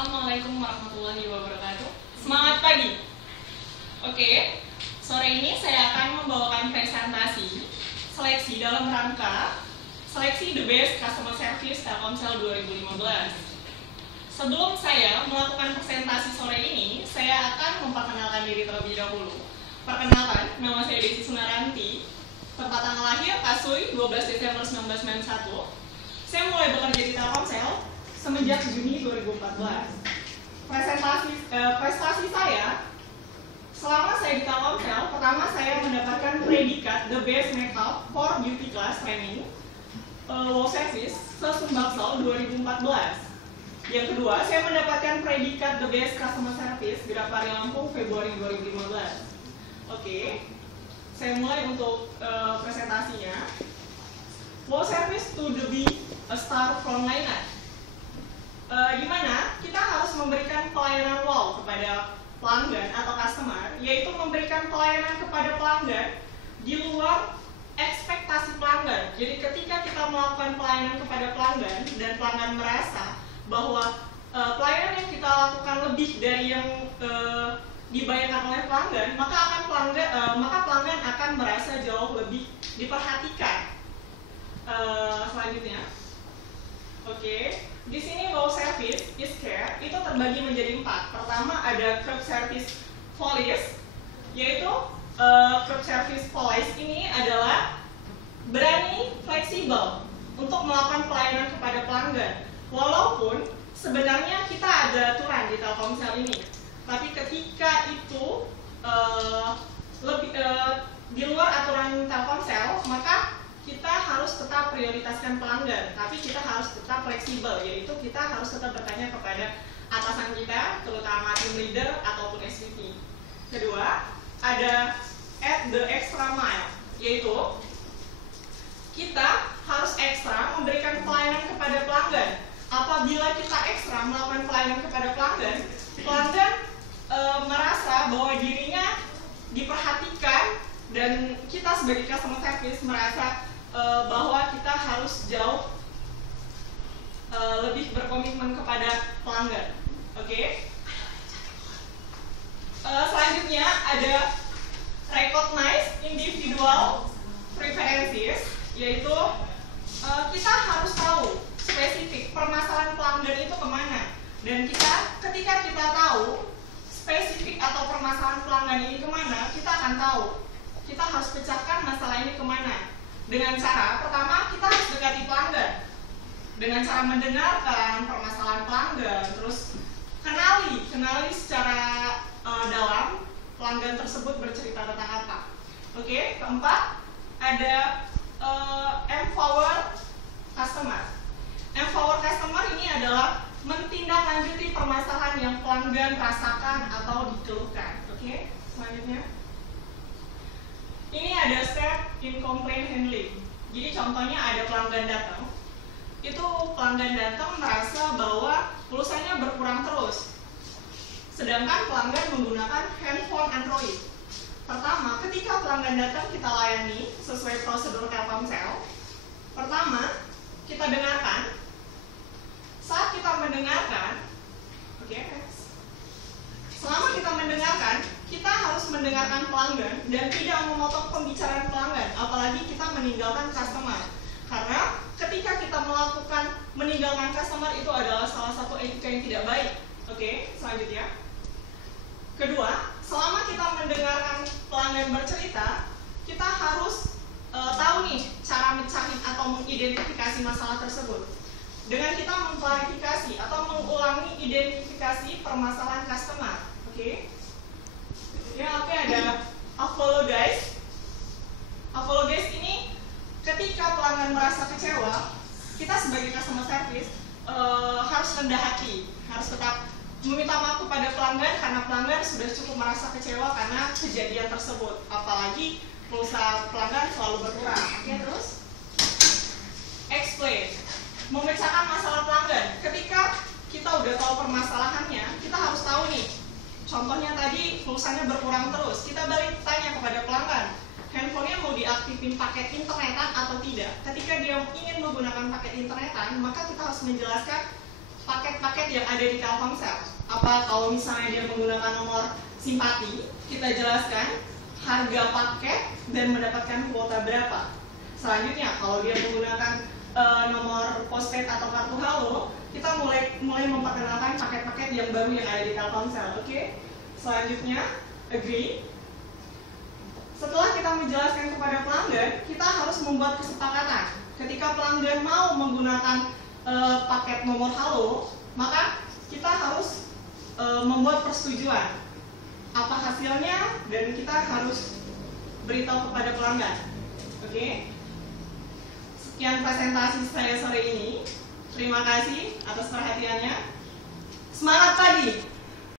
Assalamualaikum warahmatullahi wabarakatuh. Semangat pagi. Oke, sore ini saya akan membawakan presentasi seleksi dalam rangka seleksi The Best Customer Service Telkomsel 2015. Sebelum saya melakukan presentasi sore ini, saya akan memperkenalkan diri terlebih dahulu. Perkenalkan, nama saya Desi Sunaranti, tempat tanggal lahir Kasui 12 Desember 1991. Saya mulai bekerja di Telkomsel semenjak Juni 2014. Prestasi saya selama saya di Telkomsel, pertama saya mendapatkan predikat The Best Makeup for Beauty Class Training Wow Service se-Sumbaksel 2014. Yang kedua, saya mendapatkan predikat The Best Customer Service Grapari Lampung Februari 2015. Oke, saya mulai untuk presentasinya. Wow Service to be a star frontliner. Di mana kita harus memberikan pelayanan wow kepada pelanggan atau customer, yaitu memberikan pelayanan kepada pelanggan di luar ekspektasi pelanggan. Jadi ketika kita melakukan pelayanan kepada pelanggan dan pelanggan merasa bahwa pelayanan yang kita lakukan lebih dari yang dibayarkan oleh pelanggan, maka pelanggan akan merasa jauh lebih diperhatikan. Selanjutnya, oke. Di sini wow service is care itu terbagi menjadi 4. Pertama ada curb service police, yaitu curb service police ini adalah berani fleksibel untuk melakukan pelayanan kepada pelanggan. Walaupun sebenarnya kita ada aturan di Telkomsel ini, tapi ketika itu di luar aturan Telkomsel, maka kita harus tetap prioritaskan pelanggan, tapi kita harus tetap fleksibel, yaitu kita harus tetap bertanya kepada atasan kita, terutama team leader ataupun SVP. Kedua, ada at the extra mile, yaitu kita harus ekstra memberikan pelayanan kepada pelanggan. Apabila kita ekstra melakukan pelayanan kepada pelanggan, pelanggan merasa bahwa dirinya diperhatikan dan kita sebagai customer service merasa bahwa kita harus jauh lebih berkomitmen kepada pelanggan. Oke. Selanjutnya ada recognize individual preferences, yaitu kita harus tahu spesifik permasalahan pelanggan itu kemana, dan ketika kita tahu spesifik atau permasalahan pelanggan ini kemana, kita akan tahu kita harus pecahkan masalah ini kemana. Dengan cara, pertama kita harus dekati pelanggan dengan cara mendengarkan permasalahan pelanggan, terus kenali secara dalam pelanggan tersebut bercerita tentang apa. Oke, keempat ada empower customer. Empower customer ini adalah mentindaklanjuti permasalahan yang pelanggan rasakan atau dikeluhkan. Oke, selanjutnya. Ini ada step in complaint handling. Jadi contohnya ada pelanggan datang. Itu pelanggan datang merasa bahwa pulsanya berkurang terus. Sedangkan pelanggan menggunakan handphone Android. Pertama, ketika pelanggan datang kita layani sesuai prosedur Telkomsel. Pertama, kita dengarkan. Saat kita mendengarkan, selama kita mendengarkan, kita harus mendengarkan pelanggan dan tidak memotong pembicaraan pelanggan, apalagi kita meninggalkan customer. Karena ketika kita meninggalkan customer itu adalah salah satu etika yang tidak baik. Oke, selanjutnya. Kedua, selama kita mendengarkan pelanggan bercerita, kita harus tahu nih cara mencari atau mengidentifikasi masalah tersebut. Dengan kita mengklarifikasi atau mengulangi identifikasi permasalahan customer. Oke. Oke, ada apologize. Apologize ini ketika pelanggan merasa kecewa, kita sebagai customer service harus rendah hati, harus tetap meminta maaf kepada pelanggan karena pelanggan sudah cukup merasa kecewa karena kejadian tersebut. Apalagi pulsa pelanggan selalu berkurang. Oke, terus explain, memecahkan masalah pelanggan. Ketika kita udah tahu permasalahannya, kita harus tahu nih. Contohnya tadi pulsanya berkurang terus, kita balik tanya kepada pelanggan, handphonenya mau diaktifin paket internetan atau tidak. Ketika dia ingin menggunakan paket internetan, maka kita harus menjelaskan paket-paket yang ada di Telkomsel. Apa kalau misalnya dia menggunakan nomor simpati, kita jelaskan harga paket dan mendapatkan kuota berapa. Selanjutnya, kalau dia menggunakan nomor postpaid atau kartu halo, kita mulai memperkenalkan paket-paket yang baru yang ada di Telkomsel. Oke? Selanjutnya, agree. Setelah kita menjelaskan kepada pelanggan, kita harus membuat kesepakatan. Ketika pelanggan mau menggunakan paket nomor halo, maka kita harus membuat persetujuan. Apa hasilnya, dan kita harus beritahu kepada pelanggan. Oke? Sekian presentasi saya sore ini. Terima kasih atas perhatiannya. Semangat pagi!